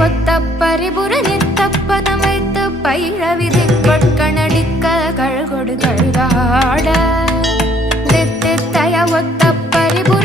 ஒத்த பரிபுர நித்தப்ப நமைத்து பயிர விதைப்பட்கணடிக்க கழகொடு கழுகாட ஒத்த பரிபுர